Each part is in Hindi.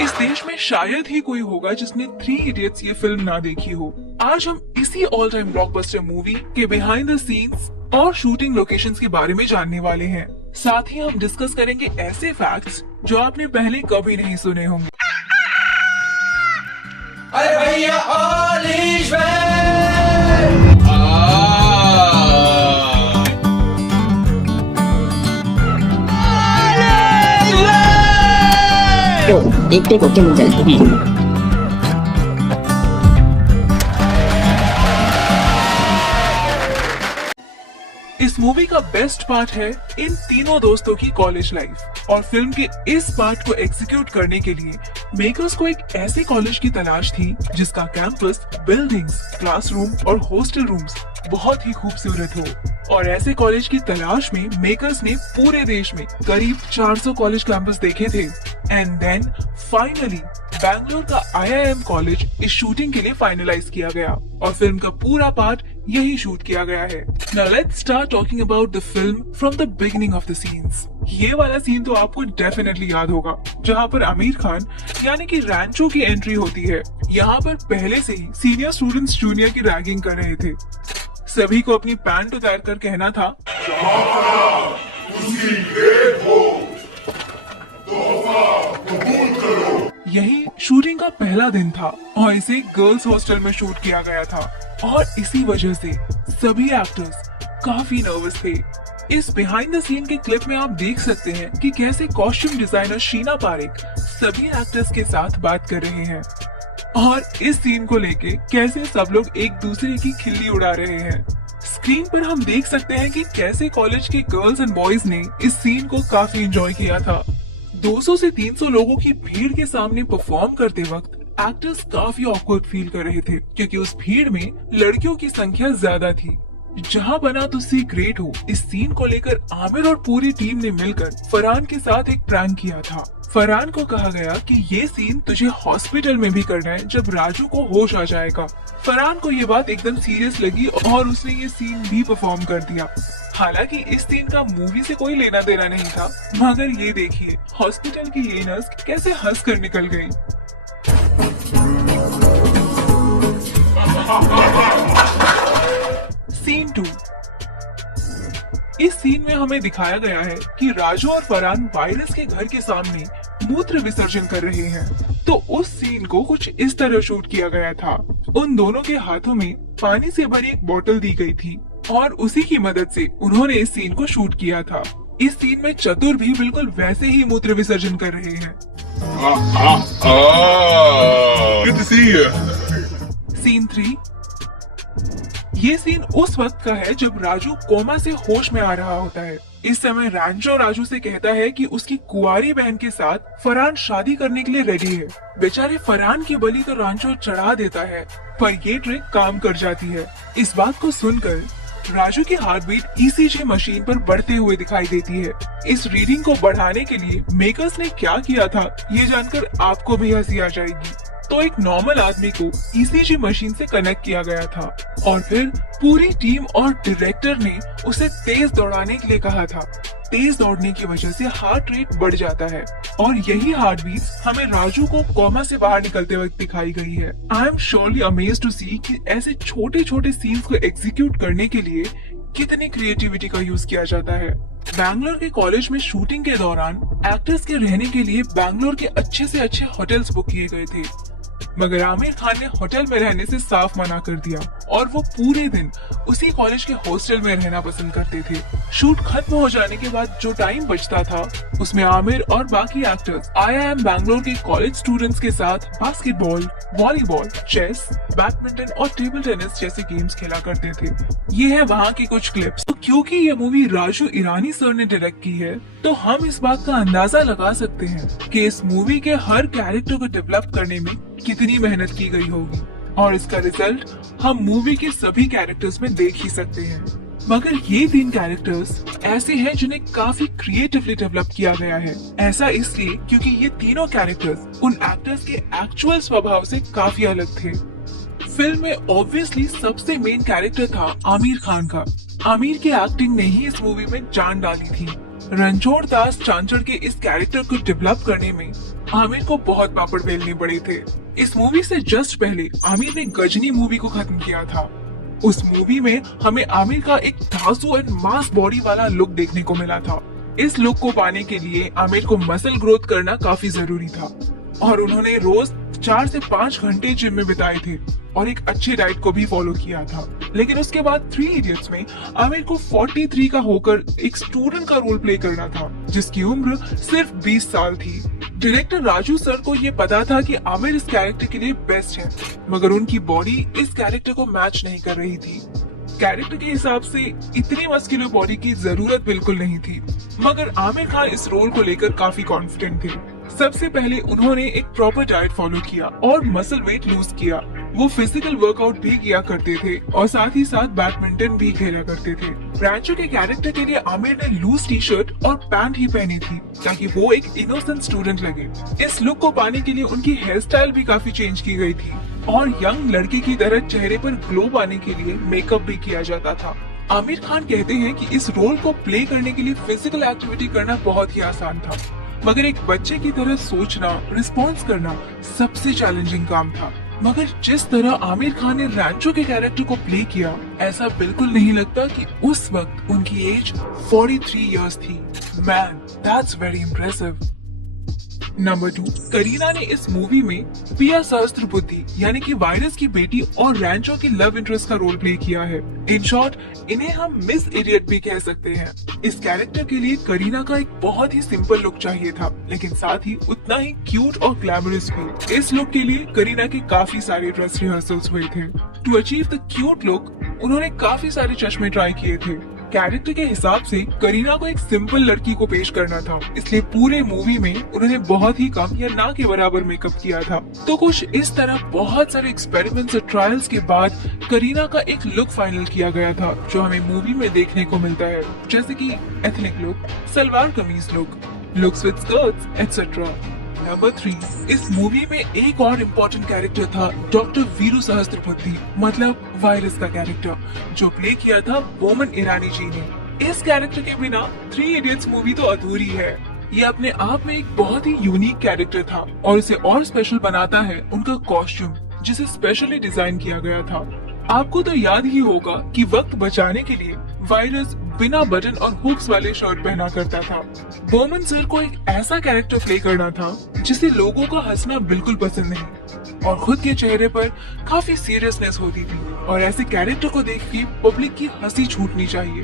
इस देश में शायद ही कोई होगा जिसने थ्री इडियट्स ये फिल्म ना देखी हो। आज हम इसी ऑल टाइम ब्लॉकबस्टर मूवी के बिहाइंड द सीन्स और शूटिंग लोकेशंस के बारे में जानने वाले हैं। साथ ही हम डिस्कस करेंगे ऐसे फैक्ट्स जो आपने पहले कभी नहीं सुने होंगे। अरे भैया ऑल इज एक टेक ओके मिल जाएगी। इस मूवी का बेस्ट पार्ट है इन तीनों दोस्तों की कॉलेज लाइफ और फिल्म के इस पार्ट को एग्जीक्यूट करने के लिए मेकर्स को एक ऐसे कॉलेज की तलाश थी जिसका कैंपस, बिल्डिंग्स, क्लासरूम और हॉस्टल रूम्स बहुत ही खूबसूरत हो। और ऐसे कॉलेज की तलाश में मेकर्स ने पूरे देश में करीब 400 कॉलेज कैंपस देखे थे एंड देन फाइनली बैंगलोर का IIM कॉलेज इस शूटिंग के लिए फाइनलाइज किया गया और फिल्म का पूरा पार्ट यही शूट किया गया है। Now let's start talking about the film from the beginning of the scenes. ये वाला सीन तो आपको डेफिनेटली याद होगा जहाँ पर आमिर खान यानी कि रैंचो की एंट्री होती है। यहाँ पर पहले से ही सीनियर स्टूडेंट्स जूनियर की रैगिंग कर रहे थे। सभी को अपनी पैंट उतार कर कहना था यही शूटिंग का पहला दिन था और इसे गर्ल्स हॉस्टल में शूट किया गया था और इसी वजह से सभी एक्टर्स काफी नर्वस थे। इस बिहाइंड द सीन के क्लिप में आप देख सकते हैं कि कैसे कॉस्ट्यूम डिजाइनर शीना पारेख सभी एक्टर्स के साथ बात कर रहे हैं और इस सीन को लेके कैसे सब लोग एक दूसरे की खिल्ली उड़ा रहे हैं। स्क्रीन पर हम देख सकते हैं कि कैसे कॉलेज के गर्ल्स एंड बॉयज ने इस सीन को काफी एंजॉय किया था। 200 से 300 लोगों की भीड़ के सामने परफॉर्म करते वक्त एक्टर्स काफी ऑकवर्ड फील कर रहे थे क्योंकि उस भीड़ में लड़कियों की संख्या ज्यादा थी। जहां बना तो सी ग्रेट हो, इस सीन को लेकर आमिर और पूरी टीम ने मिलकर फरहान के साथ एक प्रैंक किया था। फरहान को कहा गया कि ये सीन तुझे हॉस्पिटल में भी करना है जब राजू को होश आ जाएगा। फरहान को ये बात एकदम सीरियस लगी और उसने ये सीन भी परफॉर्म कर दिया। हालांकि इस सीन का मूवी से कोई लेना देना नहीं था, मगर ये देखिए हॉस्पिटल की ये नर्स कैसे हंस कर निकल गई। सीन 2। इस सीन में हमें दिखाया गया है कि राजू और फरहान वायरस के घर के सामने मूत्र विसर्जन कर रहे हैं। तो उस सीन को कुछ इस तरह शूट किया गया था। उन दोनों के हाथों में पानी से भरी एक बोतल दी गई थी और उसी की मदद से उन्होंने इस सीन को शूट किया था। इस सीन में चतुर भी बिल्कुल वैसे ही मूत्र विसर्जन कर रहे हैं। Good to see you. Scene 3। ये सीन उस वक्त का है जब राजू कोमा से होश में आ रहा होता है। इस समय रैंचो राजू से कहता है कि उसकी कुंवारी बहन के साथ फरहान शादी करने के लिए रेडी है। बेचारे फरहान की बलि तो रैंचो चढ़ा देता है पर ये ट्रिक काम कर जाती है। इस बात को सुनकर राजू की हार्ट बीट ECG मशीन पर बढ़ते हुए दिखाई देती है। इस रीडिंग को बढ़ाने के लिए मेकर्स ने क्या किया था ये जानकर आपको भी हंसी आ जाएगी। तो एक नॉर्मल आदमी को ECG मशीन से कनेक्ट किया गया था और फिर पूरी टीम और डायरेक्टर ने उसे तेज दौड़ाने के लिए कहा था। तेज दौड़ने की वजह से हार्ट रेट बढ़ जाता है और यही हार्ट बीट हमें राजू को कोमा से बाहर निकलते वक्त दिखाई गई है। I am surely amazed to see कि ऐसे छोटे छोटे सीन्स को एग्जीक्यूट करने के लिए कितनी क्रिएटिविटी का यूज किया जाता है। बैंगलोर के कॉलेज में शूटिंग के दौरान एक्टर्स के रहने के लिए बैंगलोर के अच्छे से अच्छे होटल्स बुक किए गए थे, मगर आमिर खान ने होटल में रहने से साफ मना कर दिया और वो पूरे दिन उसी कॉलेज के हॉस्टल में रहना पसंद करते थे। शूट खत्म हो जाने के बाद जो टाइम बचता था उसमें आमिर और बाकी एक्टर्स IIM बैंगलोर के कॉलेज स्टूडेंट्स के साथ बास्केटबॉल, वॉलीबॉल, चेस, बैडमिंटन और टेबल टेनिस जैसे गेम्स खेला करते थे। ये है वहाँ की कुछ क्लिप्स। तो क्योंकि ये मूवी राजू ईरानी सर ने डायरेक्ट की है तो हम इस बात का अंदाजा लगा सकते हैं कि इस मूवी के हर कैरेक्टर को डेवलप करने में कितनी मेहनत की गई होगी और इसका रिजल्ट हम मूवी के सभी कैरेक्टर्स में देख ही सकते हैं। मगर ये 3 कैरेक्टर्स ऐसे हैं जिन्हें काफी क्रिएटिवली डेवलप किया गया है। ऐसा इसलिए क्योंकि ये तीनों कैरेक्टर्स उन एक्टर्स के एक्चुअल स्वभाव से काफी अलग थे। फिल्म में ऑब्वियसली सबसे मेन कैरेक्टर था आमिर खान का। आमिर की एक्टिंग ने ही इस मूवी में जान डाली थी। रणछोड़ दास चांचड़ के इस कैरेक्टर को डेवलप करने में आमिर को बहुत पापड़ बेलने पड़े थे। इस मूवी से जस्ट पहले आमिर ने गजनी मूवी को खत्म किया था। उस मूवी में हमें आमिर का एक धांसू एंड मास बॉडी वाला लुक देखने को मिला था। इस लुक को पाने के लिए आमिर को मसल ग्रोथ करना काफी जरूरी था और उन्होंने रोज 4 से 5 घंटे जिम में बिताए थे और एक अच्छी डाइट को भी फॉलो किया था। लेकिन उसके बाद 3 इडियट्स में आमिर को 43 का होकर एक स्टूडेंट का रोल प्ले करना था जिसकी उम्र सिर्फ 20 साल थी। डायरेक्टर राजू सर को ये पता था कि आमिर इस कैरेक्टर के लिए बेस्ट है, मगर उनकी बॉडी इस कैरेक्टर को मैच नहीं कर रही थी। कैरेक्टर के हिसाब से इतनी मस्कुलर बॉडी की जरूरत बिल्कुल नहीं थी, मगर आमिर खान इस रोल को लेकर काफी कॉन्फिडेंट थे। सबसे पहले उन्होंने एक प्रॉपर डाइट फॉलो किया और मसल वेट लूज किया। वो फिजिकल वर्कआउट भी किया करते थे और साथ ही साथ बैडमिंटन भी खेला करते थे। रैंचो के कैरेक्टर के लिए आमिर ने लूज टी शर्ट और पैंट ही पहनी थी ताकि वो एक इनोसेंट स्टूडेंट लगे। इस लुक को पाने के लिए उनकी हेयर स्टाइल भी काफी चेंज की गई थी और यंग लड़के की तरह चेहरे पर ग्लो पाने के लिए मेकअप भी किया जाता था। आमिर खान कहते हैं कि इस रोल को प्ले करने के लिए फिजिकल एक्टिविटी करना बहुत ही आसान था, मगर एक बच्चे की तरह सोचना, रिस्पॉन्स करना सबसे चैलेंजिंग काम था। मगर जिस तरह आमिर खान ने रैंचो के कैरेक्टर को प्ले किया, ऐसा बिल्कुल नहीं लगता कि उस वक्त उनकी एज 43 इयर्स थी। Man, that's very impressive. Number 2, Kareena ने इस मूवी में पिया सहस्त्रबुद्धे यानी कि वायरस की बेटी और रैंचो की लव इंटरेस्ट का रोल प्ले किया है। इन शॉर्ट, इन्हें हम मिस इडियट भी कह सकते हैं। इस कैरेक्टर के लिए करीना का एक बहुत ही सिंपल लुक चाहिए था, लेकिन साथ ही उतना ही क्यूट और ग्लैमरस भी। इस लुक के लिए करीना के काफी सारे ड्रेस रिहर्सल्स हुए थे। To achieve the cute look, उन्होंने काफी सारे चश्मे ट्राई किए थे। कैरेक्टर के हिसाब से करीना को एक सिंपल लड़की को पेश करना था, इसलिए पूरे मूवी में उन्होंने बहुत ही कम या ना के बराबर मेकअप किया था। तो कुछ इस तरह बहुत सारे एक्सपेरिमेंट्स और ट्रायल्स के बाद करीना का एक लुक फाइनल किया गया था जो हमें मूवी में देखने को मिलता है, जैसे कि ethnic look, salwar kameez look, looks with skirts etcetera. Number 3, इस मूवी में एक और इम्पोर्टेंट कैरेक्टर था डॉक्टर वीरू सहस्त्रबुद्धे, मतलब वायरस का कैरेक्टर, जो प्ले किया था बोमन ईरानी जी ने। इस कैरेक्टर के बिना 3 इडियट्स मूवी तो अधूरी है। ये अपने आप में एक बहुत ही यूनिक कैरेक्टर था और इसे और स्पेशल बनाता है उनका कॉस्ट्यूम, जिसे स्पेशली डिजाइन किया गया था। आपको तो याद ही होगा कि वक्त बचाने के लिए वायरस बिना बटन और हुक्स वाले शर्ट पहना करता था। बोमन सर को एक ऐसा कैरेक्टर प्ले करना था जिसे लोगों का हंसना बिल्कुल पसंद नहीं और खुद के चेहरे पर काफी सीरियसनेस होती थी, और ऐसे कैरेक्टर को देख के पब्लिक की हंसी छूटनी चाहिए।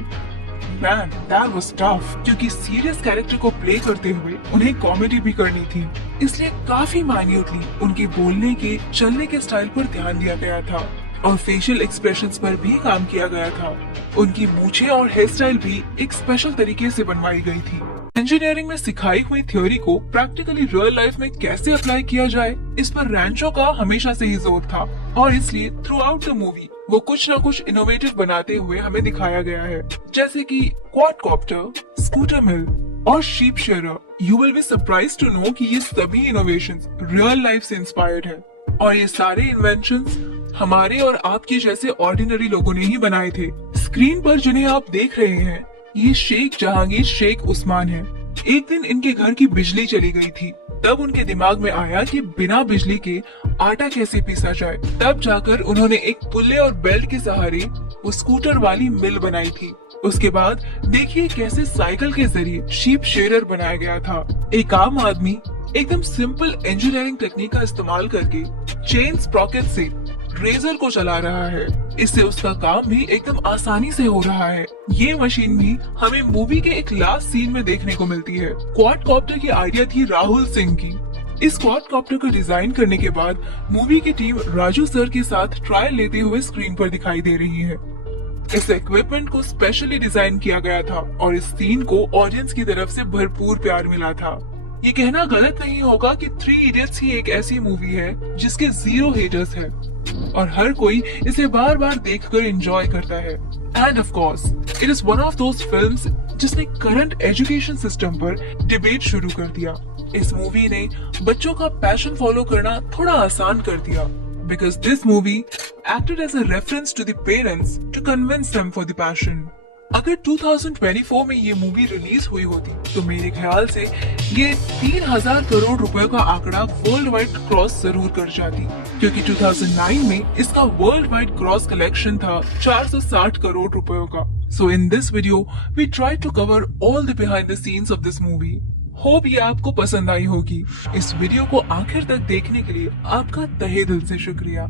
मैन, दैट वाज टफ, क्योंकि सीरियस कैरेक्टर को प्ले करते हुए उन्हें कॉमेडी भी करनी थी, इसलिए काफी माइन्यूटली उनके बोलने के, चलने के स्टाइल पर ध्यान दिया गया था और फेशियल एक्सप्रेशंस पर भी काम किया गया था। उनकी मूछें और हेयर स्टाइल भी एक स्पेशल तरीके से बनवाई गई थी। इंजीनियरिंग में सिखाई हुई थ्योरी को प्रैक्टिकली रियल लाइफ में कैसे अप्लाई किया जाए, इस पर रैंचो का हमेशा से ही जोर था और इसलिए थ्रू आउट द मूवी वो कुछ न कुछ इनोवेटिव बनाते हुए हमें दिखाया गया है, जैसे कि क्वाडकॉप्टर, स्कूटर मिल और sheep shearer. You will be surprised to know कि ये सभी इनोवेशंस रियल लाइफ से इंस्पायर्ड है और ये सारे इन्वेंशंस हमारे और आपके जैसे ऑर्डिनरी लोगों ने ही बनाए थे। स्क्रीन पर जिन्हें आप देख रहे हैं, ये शेख जहांगीर शेख उस्मान है। एक दिन इनके घर की बिजली चली गई थी, तब उनके दिमाग में आया कि बिना बिजली के आटा कैसे पीसा जाए। तब जाकर उन्होंने एक पुल्ले और बेल्ट के सहारे वो स्कूटर वाली मिल बनाई थी। उसके बाद देखिए कैसे साइकिल के जरिए शीप शेयरर बनाया गया था। एक आम आदमी एकदम सिंपल इंजीनियरिंग टेक्निक का इस्तेमाल करके चेन स्प्रॉकेट से रेजर को चला रहा है। इससे उसका काम भी एकदम आसानी से हो रहा है। ये मशीन भी हमें मूवी के एक लास्ट सीन में देखने को मिलती है। क्वाडकॉप्टर की आइडिया थी राहुल सिंह की। इस क्वाडकॉप्टर को डिजाइन करने के बाद मूवी की टीम राजू सर के साथ ट्रायल लेते हुए स्क्रीन पर दिखाई दे रही है। इस इक्विपमेंट को स्पेशली डिजाइन किया गया था और इस सीन को ऑडियंस की तरफ से भरपूर प्यार मिला था। ये कहना गलत नहीं होगा कि 3 इडियट्स ही एक ऐसी मूवी है जिसके 0 हेटर्स है और हर कोई इसे बार बार देखकर एंजॉय करता है। End of course it is one of those films जिसने करंट एजुकेशन सिस्टम पर डिबेट शुरू कर दिया। इस मूवी ने बच्चों का पैशन फॉलो करना थोड़ा आसान कर दिया, because this movie acted as a reference to the parents to convince them for the passion. अगर 2024 में ये मूवी रिलीज हुई होती तो मेरे ख्याल से ये 3000 करोड़ रुपए का आंकड़ा वर्ल्ड वाइड क्रॉस जरूर कर जाती, क्योंकि 2009 में इसका वर्ल्ड वाइड क्रॉस कलेक्शन था 460 करोड़ रुपयों का। So in this video we try to cover all the behind the scenes of this movie. Hope ये आपको पसंद आई होगी। इस वीडियो को आखिर तक देखने के लिए आपका तहे दिल से शुक्रिया।